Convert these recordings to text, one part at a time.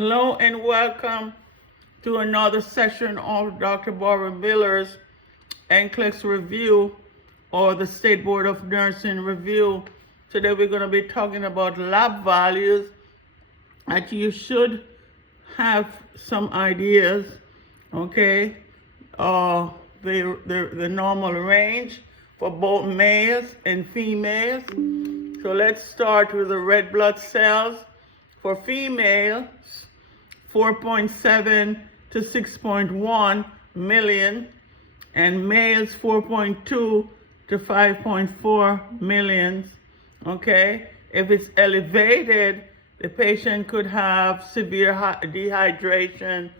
Hello and welcome to another session of Dr. Barbara Miller's NCLEX review, or the State Board of Nursing review. Today we're going to be talking about lab values that you should have some ideas, okay? The normal range for both males and females. So let's start with the red blood cells. For females, 4.7 to 6.1 million, and males 4.2 to 5.4 millions. Okay, if it's elevated, the patient could have severe dehydration,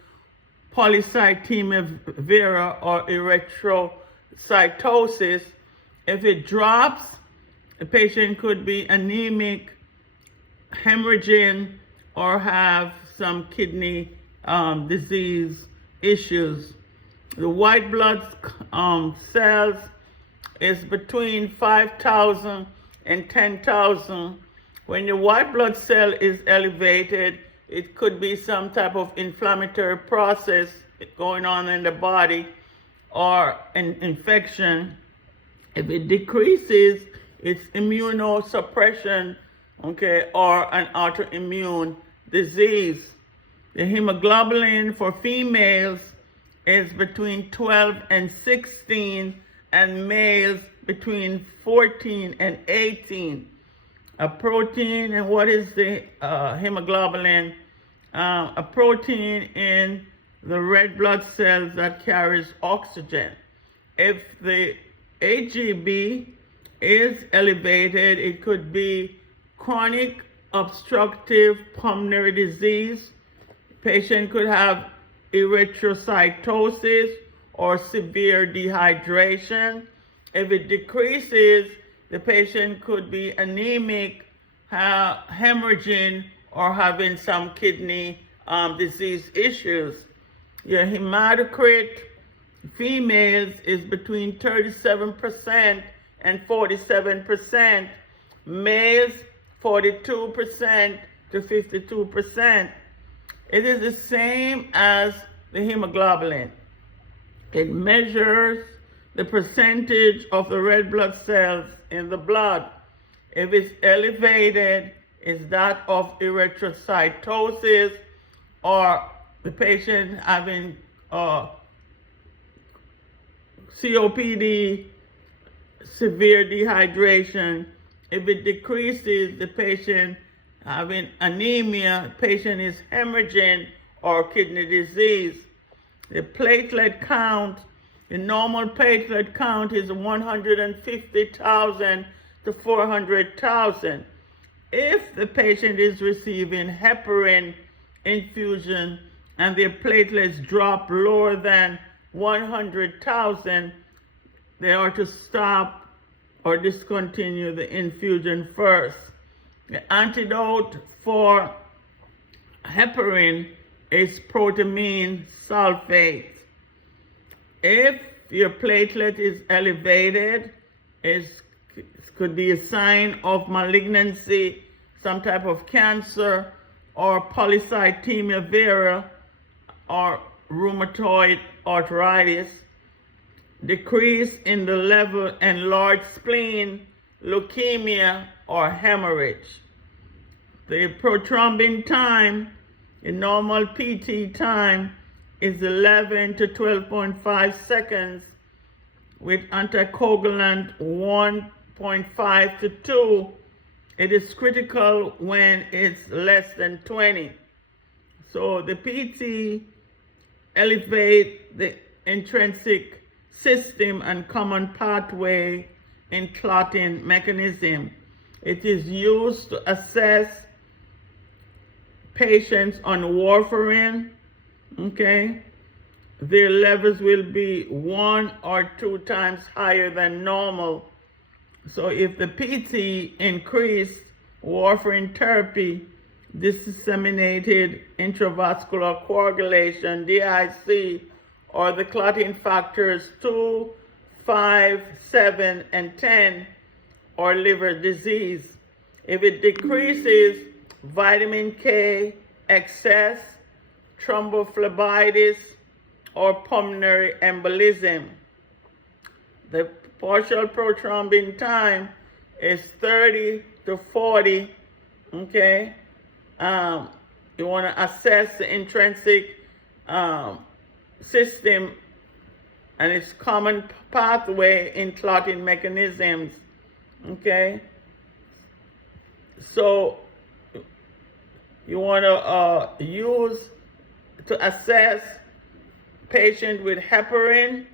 polycythemia vera, or erythrocytosis. If it drops, the patient could be anemic, hemorrhaging, or have some kidney disease issues. The white blood cells is between 5,000 and 10,000. When your white blood cell is elevated, it could be some type of inflammatory process going on in the body or an infection. If it decreases, it's immunosuppression, okay, or an autoimmune disease. The hemoglobin for females is between 12 and 16, and males between 14 and 18. A protein, and what is the hemoglobin? A protein in the red blood cells that carries oxygen. If the HGB is elevated, it could be chronic obstructive pulmonary disease. Patient could have erythrocytosis or severe dehydration. If it decreases, the patient could be anemic, hemorrhaging, or having some kidney disease issues. Your hematocrit females is between 37% and 47%. Males 42% to 52%. It is the same as the hemoglobin. It measures the percentage of the red blood cells in the blood. If it's elevated, it's that of erythrocytosis, or the patient having COPD, severe dehydration. If it decreases, the patient having anemia, patient is hemorrhaging, or kidney disease. The platelet count, the normal platelet count is 150,000 to 400,000. If the patient is receiving heparin infusion and their platelets drop lower than 100,000, they are to stop or discontinue the infusion first. The antidote for heparin is protamine sulfate. If your platelet is elevated, it could be a sign of malignancy, some type of cancer, or polycythemia vera, or rheumatoid arthritis. Decrease in the level enlarged spleen, leukemia, or hemorrhage. The prothrombin time, the normal PT time, is 11 to 12.5 seconds with anticoagulant 1.5 to 2. It is critical when it's less than 20. So the PT elevate the intrinsic system and common pathway in clotting mechanism. It is used to assess patients on warfarin, okay? Their levels will be 1 or 2 times higher than normal. So if the PT increased, warfarin therapy, disseminated intravascular coagulation, DIC, or the clotting factors 2, 5, 7, and 10, or liver disease. If it decreases, vitamin K excess, thrombophlebitis, or pulmonary embolism. The partial prothrombin time is 30 to 40, okay? You want to assess the intrinsic system and its common pathway in clotting mechanisms, okay? So you want to use to assess patient with heparin,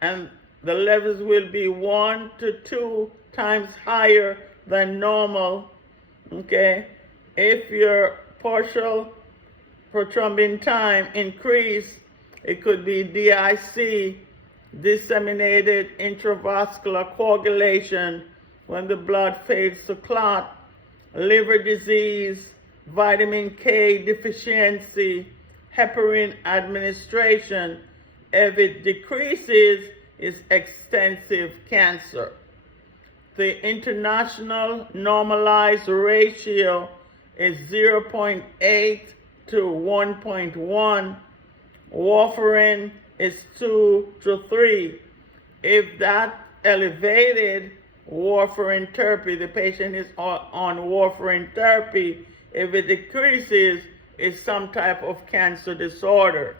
and the levels will be 1 to 2 times higher than normal, okay? If your partial prothrombin time increase, it could be DIC, disseminated intravascular coagulation, when the blood fails to clot, liver disease, vitamin K deficiency, heparin administration. If it decreases, it's extensive cancer. The international normalized ratio is 0.8 to 1.1. Warfarin is 2 to 3. If that elevated, warfarin therapy, the patient is on warfarin therapy. If it decreases, it's some type of cancer disorder.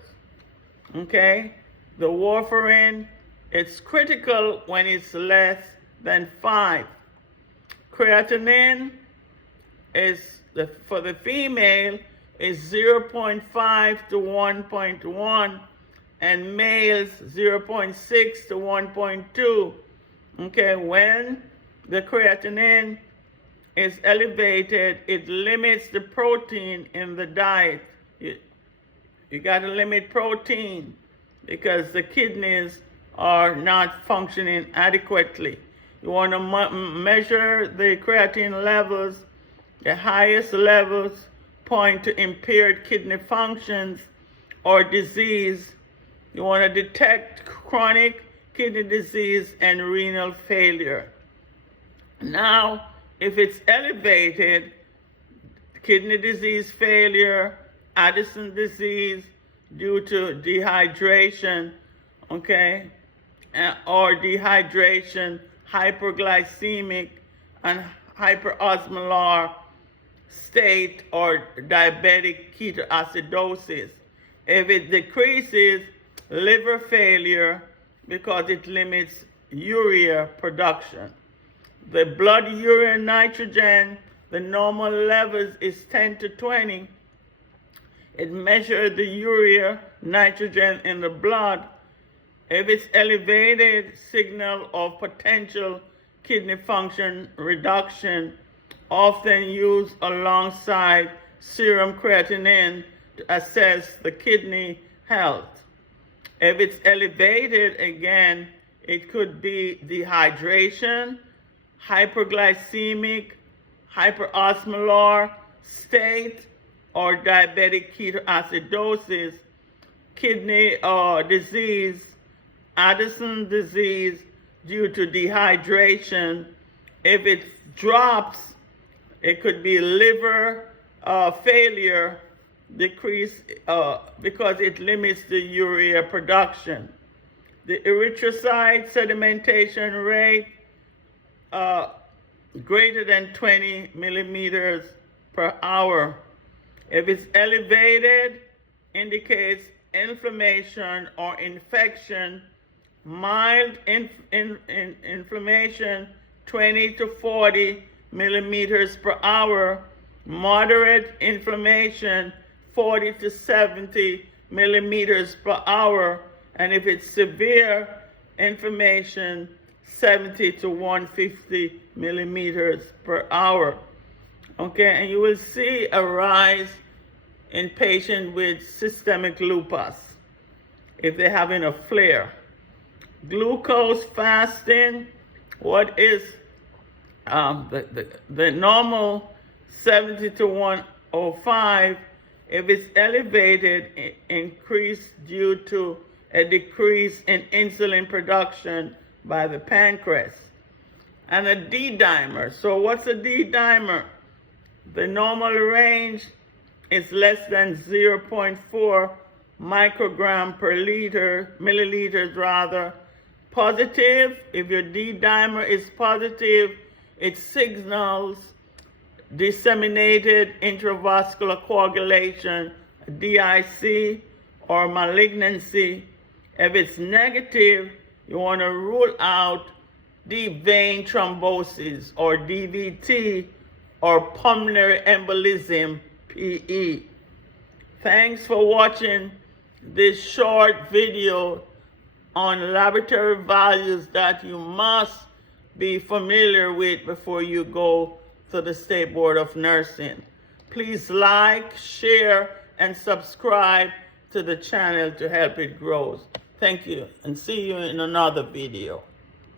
Okay? The warfarin, it's critical when it's less than 5. Creatinine is, for the female, is 0.5 to 1.1, and males 0.6 to 1.2. Okay, when the creatinine is elevated, it limits the protein in the diet. You got to limit protein because the kidneys are not functioning adequately. You want to measure the creatinine levels. The highest levels point to impaired kidney functions or disease. You want to detect chronic kidney disease and renal failure. Now, if it's elevated, kidney disease failure, Addison disease due to dehydration, okay, or dehydration, hyperglycemic and hyperosmolar state, or diabetic ketoacidosis. If it decreases, liver failure, because it limits urea production. The blood urea nitrogen, the normal levels is 10 to 20. It measures the urea nitrogen in the blood. If it's elevated, signal of potential kidney function reduction, often used alongside serum creatinine to assess the kidney health. If it's elevated, again, it could be dehydration, hyperglycemic, hyperosmolar state, or diabetic ketoacidosis, kidney disease, Addison disease due to dehydration. If it drops, it could be liver failure, decrease because it limits the urea production. The erythrocyte sedimentation rate greater than 20 millimeters per hour. If it's elevated, indicates inflammation or infection. Mild inflammation, 20 to 40 millimeters per hour. Moderate inflammation, 40 to 70 millimeters per hour. And if it's severe inflammation, 70 to 150 millimeters per hour. Okay, and you will see a rise in patients with systemic lupus if they're having a flare. Glucose fasting, what is the normal 70 to 105, if it's elevated, increased due to a decrease in insulin production by the pancreas. And a D-dimer. So what's a D-dimer? The normal range is less than 0.4 microgram per milliliters rather. Positive, if your D dimer is positive, it signals disseminated intravascular coagulation, DIC, or malignancy. If it's negative, you want to rule out deep vein thrombosis, or DVT, or pulmonary embolism, PE. Thanks for watching this short video on laboratory values that you must be familiar with before you go to the State Board of Nursing. Please like, share, and subscribe to the channel to help it grow. Thank you, and see you in another video.